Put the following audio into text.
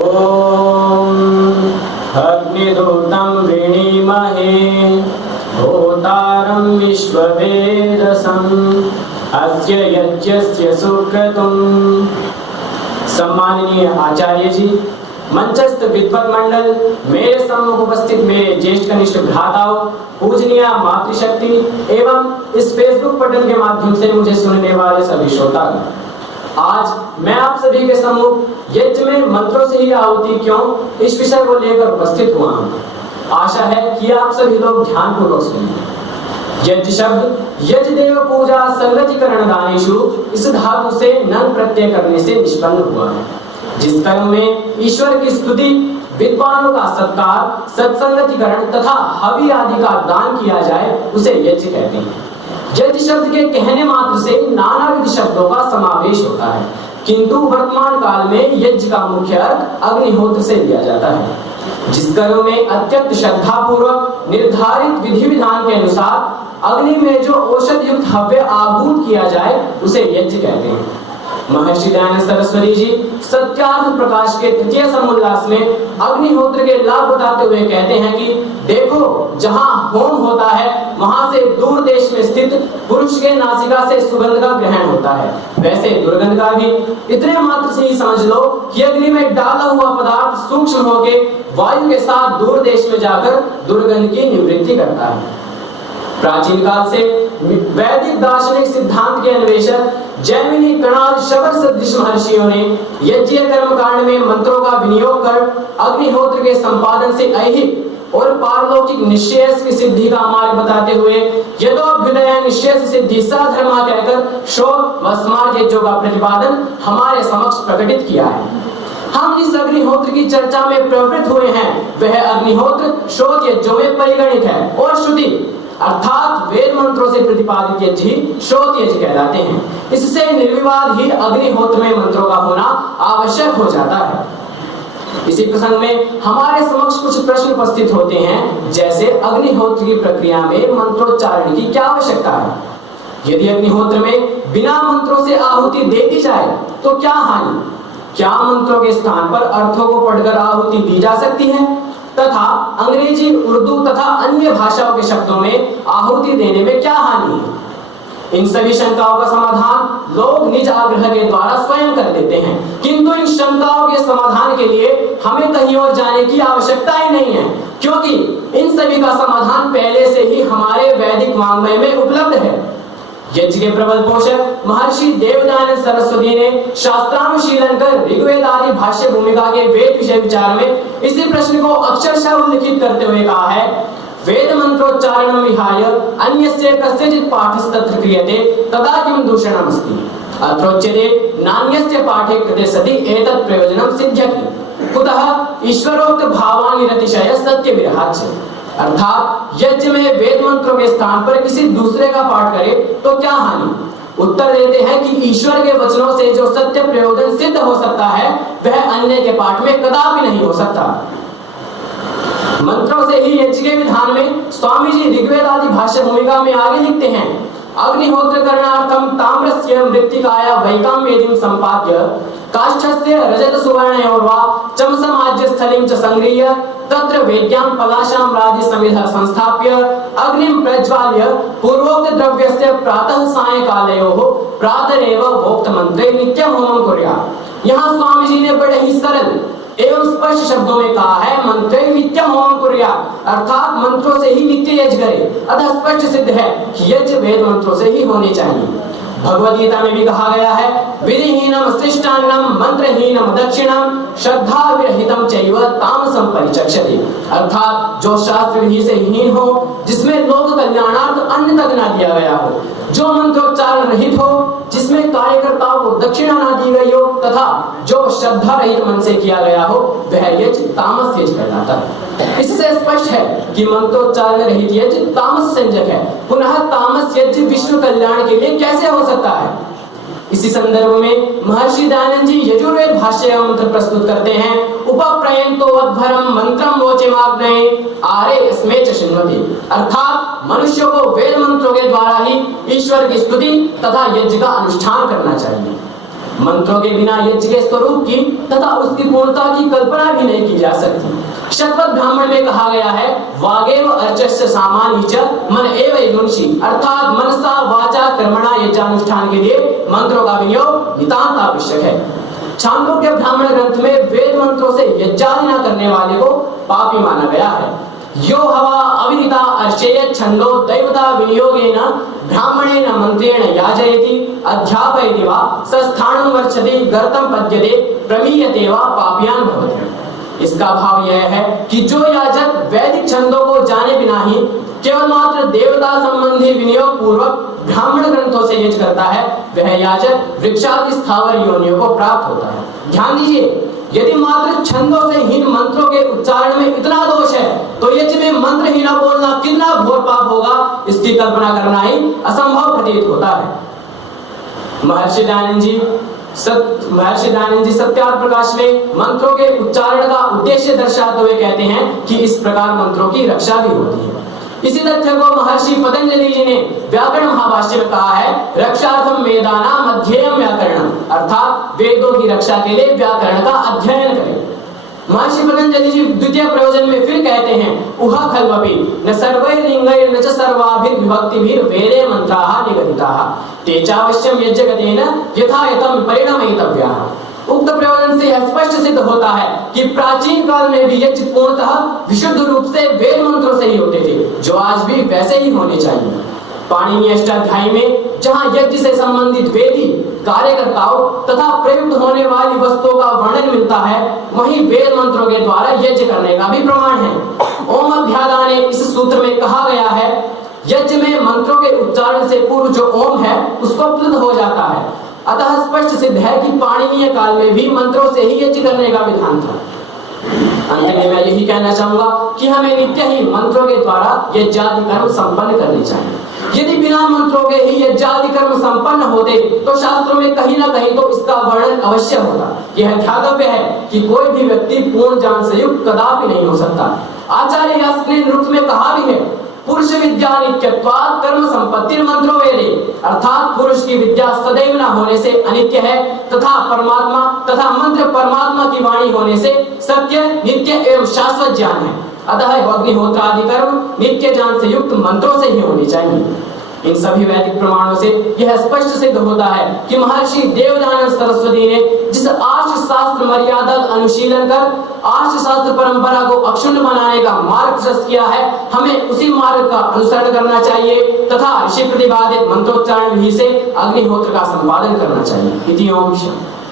ओम अग्निदूतं वृणीमहे होतारं विश्ववेदसं अस्य यज्ञस्य सुक्रतुं। सम्माननीय आचार्य जी, मंचस्थ विद्वत मंडल, मेरे सम्मुख उपस्थित मेरे ज्येष्ठ कनिष्ठ भ्राताओं, पूजनीय मातृशक्ति एवं इस फेसबुक पटल के माध्यम से मुझे सुनने वाले सभी श्रोतागण, आज मैं आप सभी के सम्मुख यज्ञ में मंत्रों से ही आहुति क्यों, इस विषय को लेकर उपस्थित हुआ हूं। आशा है कि आप सभी लोग ध्यानपूर्वक सुनेंगे। यज्ञ शब्द यज्ञदेव पूजा संगतिकरण दानेषु इस धातु से नन प्रत्यय करने से निष्पन्न हुआ है। जिस कर्म में ईश्वर की स्तुति, विद्वानों का सत्कार, सत्संगतिकरण तथा हवि आदि का दान किया जाए उसे यज्ञ कहते हैं। यज्ञ शब्द के कहने मात्र से नानाविध शब्दों का समावेश होता है, किंतु वर्तमान काल में यज्ञ का मुख्य अर्थ अग्निहोत्र से लिया जाता है। जिस कर्म में अत्यंत श्रद्धा पूर्वक निर्धारित विधि विधान के अनुसार अग्नि में जो औषध युक्त हव्य आहूत किया जाए उसे यज्ञ कहते हैं। महर्षि दयानंद सरस्वती जी सत्यार्थ प्रकाश के तृतीय समुल्लास में अग्निहोत्र के लाभ बताते हुए कहते हैं कि देखो, जहां होम होता है वहां से दूर देश में स्थित पुरुष के नासिका से सुगंध का ग्रहण होता है। वैसे दुर्गंध का भी इतने मात्र से ही समझ लो कि अग्नि में डाला हुआ पदार्थ सूक्ष्म होकर वायु के साथ दूर देश में जाकर दुर्गंध की निवृत्ति करता है। प्राचीन काल से वैदिक दार्शनिक सिद्धांत के अन्वेषक जैमिनी कणाद शबर सदृश महर्षियों ने यज्ञ कर्म कांड में मंत्रों का विनियोग कर अग्निहोत्र के संपादन से ऐहिक और पारलौकिक निश्चय की सिद्धि का मार्ग बताते हुए यदोभ्युदय निश्चय सिद्धि सधर्मा कहकर शोक व स्मार्त यज्ञों का प्रतिपादन हमारे समक्ष प्रकटित किया है। हम इस अग्निहोत्र की चर्चा में प्रवृत्त हुए हैं, वह अग्निहोत्र शोक यज्ञों में परिगणित है और श्रुति अर्थात वेद मंत्रों से प्रतिपादित यज्ञ ही श्रोत यज्ञ कहलाते हैं। इससे निर्विवाद ही अग्निहोत्र में मंत्रों का होना आवश्यक हो जाता है। इसी प्रसंग में हमारे समक्ष कुछ प्रश्न उपस्थित होते हैं, जैसे अग्निहोत्र की प्रक्रिया में मंत्रोच्चारण की क्या आवश्यकता है? यदि अग्निहोत्र में बिना मंत्रों से आहुति दे दी जाए तो क्या हानि? क्या मंत्रों के स्थान पर अर्थों को पढ़कर आहुति दी जा सकती है? तथा अंग्रेजी, उर्दू तथा अन्य भाषाओं के शब्दों में आहुति देने में क्या हानि है? इन सभी शंकाओं का समाधान लोग निज आग्रह के द्वारा स्वयं कर देते हैं, किंतु इन शंकाओं के समाधान के लिए हमें कहीं और जाने की आवश्यकता ही नहीं है, क्योंकि इन सभी का समाधान पहले से ही हमारे वैदिक वाङ्मय में उपलब्ध है। यज्ञ के प्रबल पोषक महर्षि देवदयानंद सरस्वती ने शास्त्रानुशीलन कर ऋग्वेद आदि भाष्य भूमिका के वेद विषय विचार में इसी प्रश्न को अक्षरशः उल्लिखित करते हुए कहा है, वेद मंत्रोच्चारणं विहाय अन्यस्य कस्यचित् पाठस्तत्र क्रियते तदा किं दूषणमस्ति अत्रोच्यते नान्यस्य पाठे कृते सति एतत् प्रयोजनं सिद्ध्यति कुतः ईश्वरोक्त भावानिरतिशय सत्य विरहाच्य। अर्थात यज्ञ में वेद मंत्रों के स्थान पर किसी दूसरे का पाठ करे तो क्या हानि? उत्तर देते हैं कि ईश्वर के वचनों से जो सत्य प्रयोजन सिद्ध हो सकता है वह अन्य के पाठ में कदापि नहीं हो सकता। मंत्रों से ही यज्ञ के विधान में स्वामी जी ऋग्वेद आदि भाष्य भूमिका में आगे लिखते हैं, अग्निहोत्र करणार्थम ताम्रस्य मृत्तिकाया वैकाम वेदिं संपाद्य काष्ठस्य रजत सुवर्णयोर वा चमसमाज्य स्थलिं च संगृह्य तत्र वेद्यां पलाशां रादि समिधः संस्थाप्य अग्निं प्रज्वाल्य पूर्वोक्त द्रव्यस्य प्रातः सायंकालयोः प्रातरेव वोक्त मंत्रे नित्यं होमं कुर्यात्। यहाँ स्वामी जी ने बड़े ही सरल एवं स्पष्ट शब्दों में कहा है, मंत्रे नित्यं होमं कुर्यात्, अर्थात मंत्रों से ही नित्य यज्ञ करे। अतः स्पष्ट सिद्ध है कि यज्ञ वेद मंत्रों से ही होने चाहिए। भगवद गीता में भी कहा गया है, विधिहीनम सृष्टान्नम मंत्रहीनम दक्षिणम श्रद्धा विरहितम चैव तामसं परिचक्षते। अर्थात जो शास्त्र विधि से हीन हो, जिसमें लोक कल्याणार्थ अन्न तक ना दिया गया हो, जो मंत्रोच्चारण रहित हो, जिसमें कार्यकर्ताओं को दक्षिणा ना दी गई हो, तथा जो श्रद्धा रहित मन से किया गया हो, वह यज्ञ तामस यज्ञ कहलाता है। इससे स्पष्ट है कि मंत्रोच्चारण रहित यज्ञ तामस संजक है। पुनः तामस यज्ञ विश्व कल्याण के लिए कैसे हो सकता है? इसी संदर्भ में महर्षि दयानंद जी यजुर्वेद भाष्य मंत्र प्रस्तुत करते हैं, उपप्रयंतो अध्वरम मंत्रम वोचमाग्नये आरे स्मे च शृण्वते। अर्थात मनुष्यों को वेद मंत्रों के द्वारा ही ईश्वर की स्तुति तथा यज्ञ का अनुष्ठान करना चाहिए। मंत्रों के बिना यज्ञ के स्वरूप की तथा उसकी पूर्णता की कल्पना भी नहीं की जा सकती। शतपथ ब्राह्मण में कहा गया है, वागेव अर्चस्य सामान्य च मन एव युंशी, अर्थात मनसा वाचा कर्मणा यज्ञानुष्ठान के लिए मंत्रों का विनियोग नितांत आवश्यक है। छांदोग्य ब्राह्मण ग्रंथ में वेद मंत्रों से यज्ञादि न करने वाले को पापी माना गया है। यो हवा अविदिता अर्चेय छंदो दैवता विनियोगेन ब्राह्मणेन मंत्रेण याजयति अध्यापयति वा सस्थानं वर्षति गर्तं पद्यते प्रमीयते वा पापयान भवति। इसका भाव यह है कि जो याजक वैदिक छंदों को जाने बिना ही केवल मात्र देवता संबंधी विनियोग पूर्वक ब्राह्मण ग्रंथों से यज्ञ करता है, वह याजक वृक्षादि स्थावर योनियों को प्राप्त होता है। ध्यान दीजिए, यदि मात्र छंदों से हीन मंत्रों के उच्चारण में इतना दोष है तो यज्ञ में मंत्र ही न बोलना कितना घोर पाप होगा, इसकी कल्पना करना ही असंभव प्रतीत होता है। महर्षि दयानंद जी सत्यार्थ प्रकाश में मंत्रों के उच्चारण का उद्देश्य दर्शाते हुए कहते हैं कि इस प्रकार मंत्रों की रक्षा भी होती है। इसी तथ्य को महर्षि पतंजलि जी ने व्याकरण महाभाष्य में कहा है, रक्षार्थम वेदानाम अध्ययनम व्याकरणम, अर्थात वेदों की रक्षा के लिए व्याकरण का अध्ययन करें। महर्षि पतंजलि जी द्वितीय प्रयोजन में फिर कहते हैं, उहा खल्वपि न सर्वैर्लिंगैर् न च सर्वाभिर्विभक्तिभिर् वेदे मंत्राः निगदिताः ते चावश्यं यज्ञगतेन यथा यतं परिणमयितव्याः। उक्त प्रयोजन से यह स्पष्ट सिद्ध होता है कि प्राचीन काल में भी यज्ञ पूर्णतः विशुद्ध रूप से वेद मंत्रों से ही होते थे, जो आज भी वैसे ही होने चाहिए। पाणिनीय अष्टाध्यायी में जहां यज्ञ से संबंधित वेदी कार्यकर्ताओं तथा प्रयुक्त होने वाली वस्तुओं का वर्णन मिलता है, वहीं वेद मंत्रों के द्वारा यज्ञ करने का भी प्रमाण है। ओम अभ्यादाने इस सूत्र में कहा गया है, यज्ञ में मंत्रों के उच्चारण से पूर्व जो ओम है उसको प्लुत हो जाता है। अतः स्पष्ट सिद्ध है कि पाणिनीय काल में भी मंत्रों से ही यज्ञ करने का विधान था। अंत में मैं यही कहना चाहूंगा कि हमें नित्य ही मंत्रों के द्वारा यज्ञादि कर्म संपन्न करने चाहिए। यदि बिना मंत्रों के ही यज्ञादि कर्म संपन्न होते तो शास्त्रों में कहीं न कहीं तो इसका वर्णन अवश्य होता। यह ध्यातव्य है कि कोई भी व्यक्ति पूर्ण ज्ञान से युक्त कदापि नहीं हो सकता। आचार्य व्यास ने नृत्य में कहा भी है, पुरुष विद्या नित्यत्वात् कर्म संपत्तिर मंत्रो वेदे, अर्थात पुरुष की विद्या सदैव न होने से अनित्य है तथा परमात्मा तथा मंत्र परमात्मा की वाणी होने से सत्य नित्य एवं शाश्वत ज्ञान है। अतः अग्निहोत्र आदि कर्म नित्य ज्ञान से युक्त मंत्रों से ही होनी चाहिए। इन सभी वैदिक प्रमाणों से यह स्पष्ट सिद्ध होता है कि महर्षि देवदानंद सरस्वती ने जिस आर्ष शास्त्र मर्यादा अनुशीलन कर आर्ष शास्त्र परंपरा को अक्षुण्ण बनाने का मार्ग प्रशस्त किया है, हमें उसी मार्ग का अनुसरण करना चाहिए तथा ऋषि प्रतिपादित मंत्रोच्चारण विधि से अग्निहोत्र का संपादन करना चाहिए। इति ओम शांति।